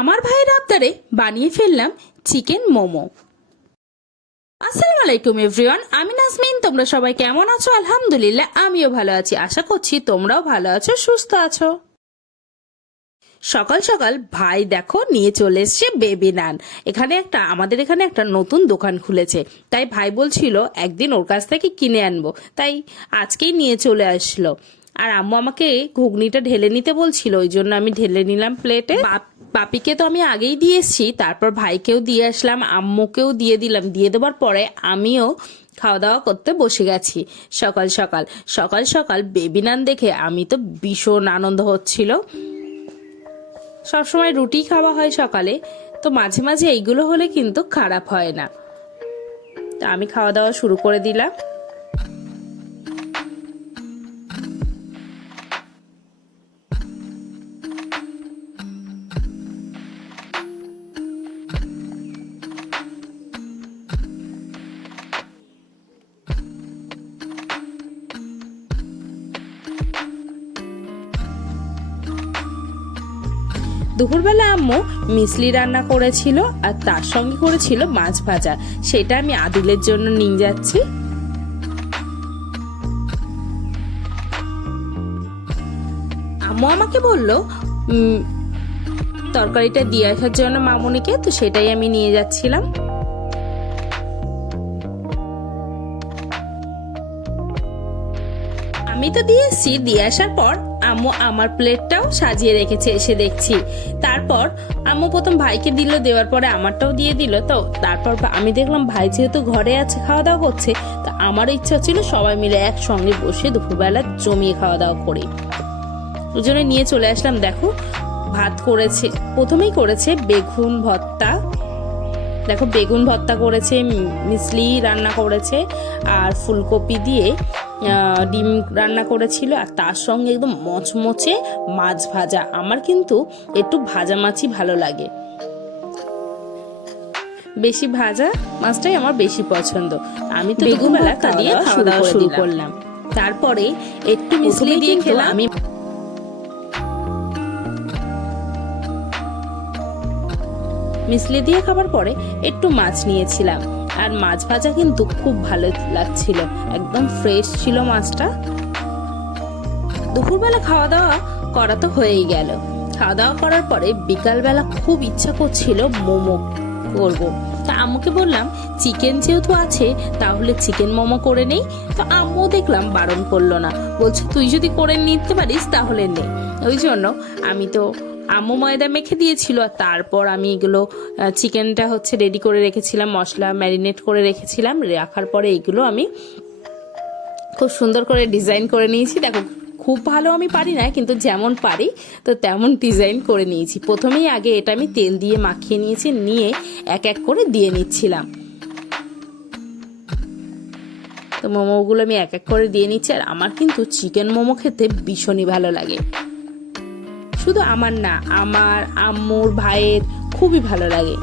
আমার ভাইয়ের আবদারে বানিয়ে ফেললাম চিকেন মোমো। আসসালামু আলাইকুম এভরিওয়ান, আমি নাজমিন। তোমরা সবাই কেমন আছো? আলহামদুলিল্লাহ আমিও ভালো আছি। আশা করছি তোমরাও ভালো আছো, সুস্থ আছো। সকাল সকাল ভাই দেখো নিয়ে চলে এসছে বেবি নান। আমাদের এখানে একটা নতুন দোকান খুলেছে, তাই ভাই বলছিল একদিন ওর কাছ থেকে কিনে আনবো, তাই আজকেই নিয়ে চলে আসলো। আর আম্মু আমাকে ঘুগনিটা ঢেলে নিতে বলছিল, ওই জন্য আমি ঢেলে নিলাম প্লেটে। বাপিকে তো আমি আগেই দিয়ে এসছি, তারপর ভাইকেও দিয়ে আসলাম, আম্মুকেও দিয়ে দিলাম। দিয়ে দেওয়ার পরে আমিও খাওয়া দাওয়া করতে বসে গেছি। সকাল সকাল সকাল সকাল বেবি নান দেখে আমি তো ভীষণ আনন্দ হচ্ছিল। সবসময় রুটি খাওয়া হয় সকালে, তো মাঝে মাঝে এইগুলো হলে কিন্তু খারাপ হয় না। তা আমি খাওয়া দাওয়া শুরু করে দিলাম। দুপুরবেলা আম্মু মিসলি রান্না করেছিল আর তার সঙ্গে করেছিল মাছ ভাজা, সেটা আমি আদিলের জন্য নিয়ে যাচ্ছি। আম্মু আমাকে বলল তরকারিটা দিয়ে আসার জন্য মামুনিকে, তো সেটাই আমি নিয়ে যাচ্ছিলাম। আমি তো দিয়ে এসছি, দিয়ে আসার পর আম্মু আমার প্লেটটাও সাজিয়ে রেখেছে এসে দেখছি। তারপর আম্মু প্রথম ভাইকে দিল, দেওয়ার পরে আমারটাও দিয়ে দিল। তো তারপর আমি দেখলাম ভাই যেহেতু ঘরে আছে খাওয়া দাওয়া করছে, তো আমারও ইচ্ছা ছিল সবাই মিলে একসঙ্গে বসে দুপুরবেলা জমিয়ে খাওয়া দাওয়া করি। ওই জন্য নিয়ে চলে আসলাম। দেখো ভাত করেছে, প্রথমেই করেছে বেগুন ভর্তা। দেখো বেগুন ভর্তা করেছে, মিসলি রান্না করেছে, আর ফুলকপি দিয়ে ডিম রান্না করেছিল, আর তার সঙ্গে একদম মচমচে মাছ ভাজা। আমার কিন্তু একটু ভাজা মাছই ভালো লাগে, বেশি ভাজা মাছটাই আমার বেশি পছন্দ। আমি তো বেগুন ভর্তা দিয়ে খাওয়া দাওয়া শুরু করলাম। তারপরে একটু মিসলি দিয়ে খেলাম। আমি মিসলি দিয়ে খাবার পরে একটু মাছ নিয়েছিলাম, আর মাছ ভাজা কিন্তু খুব ভালো লাগছিল, একদম ফ্রেশ ছিল মাছটা। দুপুরবেলা খাওয়া দাওয়া করা তো হয়েই গেল। খাওয়া দাওয়া করার পরে বিকালবেলা খুব ইচ্ছা করছিল মোমো করব। তা আম্মুকে বললাম চিকেন যেহেতু আছে তাহলে চিকেন মোমো করে নেই। তো আম্মু দেখলাম বারণ করলো না, বলছে তুই যদি করে নিতে পারিস তাহলে নে। ওই জন্য আমি তো আম্মু ময়দা মেখে দিয়েছিল, আর তারপর আমি এগুলো চিকেনটা রেডি করে রেখেছিলাম, মশলা ম্যারিনেট করে রেখেছিলাম। রাখার পরে এগুলো আমি খুব সুন্দর করে ডিজাইন করে নিয়েছি। দেখো খুব ভালো আমি পারি না, কিন্তু যেমন পারি তো তেমন ডিজাইন করে নিয়েছি। প্রথমেই আগে এটা আমি তেল দিয়ে মাখিয়ে নিয়েছি, নিয়ে এক এক করে দিয়ে নিচ্ছিলাম। তো মোমোগুলো আমি এক এক করে দিয়ে নিচ্ছি। আর আমার কিন্তু চিকেন মোমো খেতে ভীষণই ভালো লাগে। শুধু আমার না, আমার আম্মুর ভাইয়ের খুবই ভালো লাগে।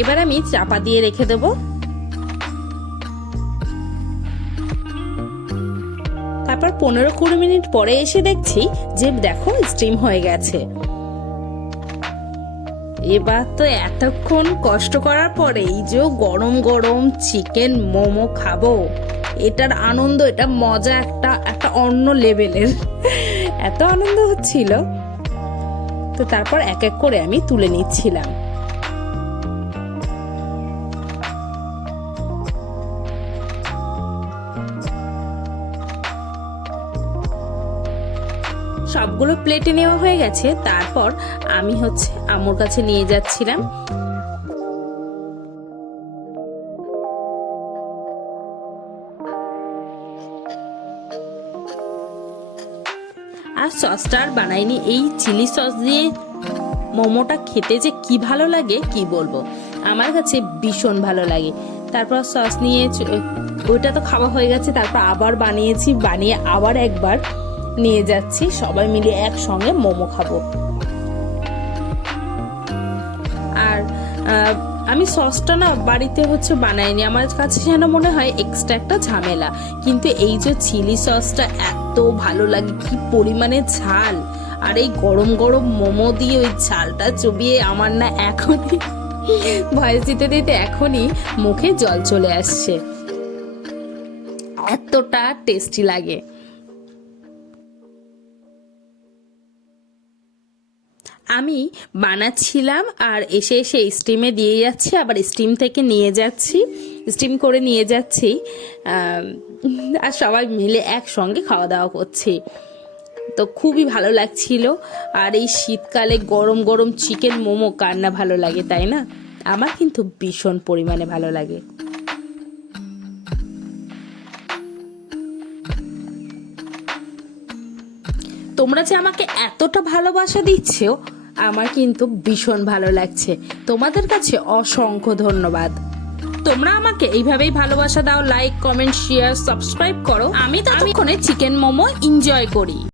এবার আমি চাপা দিয়ে রেখে দেব। তারপর 15-20 মিনিট পরে এসে দেখছি যে দেখো স্টিম হয়ে গেছে। এবার তো এতক্ষণ কষ্ট করার পরে এই যে গরম গরম চিকেন মোমো খাবো, এটার আনন্দ, এটা মজা একটা একটা অন্য লেভেলের। এত আনন্দ হচ্ছিল। তো তারপর এক এক করে আমি তুলে নিচ্ছিলাম। সবগুলো প্লেটে নেওয়া হয়ে গেছে। তারপর আমি আম্মুর কাছে নিয়ে যাচ্ছিলাম। আর সসটা আর বানাইনি, এই চিলি সস দিয়ে মোমোটা খেতে যে কি ভালো লাগে কি বলবো, আমার কাছে ভীষণ ভালো লাগে। তারপর সস নিয়ে ওইটা তো খাওয়া হয়ে গেছে, তারপর আবার বানিয়েছি, বানিয়ে আবার একবার নিয়ে যাচ্ছি, সবাই মিলে একসঙ্গে মোমো খাবো। আর আমি সসটা না বাড়িতে বানাইনি, আমার কাছে যেন মনে হয় এক্সট্রা একটা ঝামেলা। কিন্তু এই যে চিলি সসটা এত ভালো লাগে, কি পরিমাণে ঝাল, আর এই গরম গরম মোমো দিয়ে ওই ঝালটা চুবিয়ে আমার না এখনই ভয়েস দিতে দিতে এখনই মুখে জল চলে আসছে, এতটা টেস্টি লাগে। আমি বানাচ্ছিলাম আর এসে এসে স্টিমে দিয়ে যাচ্ছি, আবার স্টিম থেকে নিয়ে যাচ্ছি, স্টিম করে নিয়ে যাচ্ছি, আর সবাই মিলে একসঙ্গে খাওয়া দাওয়া করছি। তো খুবই ভালো লাগছিল। আর এই শীতকালে গরম গরম চিকেন মোমো কার না ভালো লাগে, তাই না? আমার কিন্তু ভীষণ পরিমাণে ভালো লাগে। তোমরা যে আমাকে এতটা ভালোবাসা দিচ্ছ, আমার কিন্তু ভীষণ ভালো লাগছে। তোমাদের কাছে অসংখ্য ধন্যবাদ। তোমরা আমাকে এইভাবেই ভালোবাসা দাও, লাইক কমেন্ট শেয়ার সাবস্ক্রাইব করো। আমি ততক্ষণে চিকেন মোমো এনজয় করি।